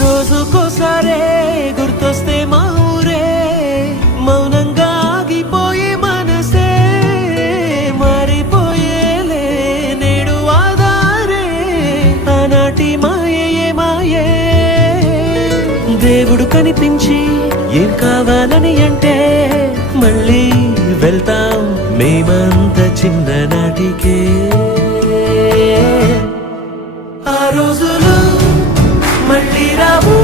రోజుకోసారే గుర్తొస్తే మా ఊరే మౌనంగా ఆగిపోయే మనసే మారిపోయేలే నేడు ఆధారే ఆనాటి మాయే మాయే దేవుడు కనిపించి ఏం కావాలని అంటే మళ్ళీ వెళ్తాం మేమంత చిన్ననాటికే ఆ రోజులు మళ్ళీ రావు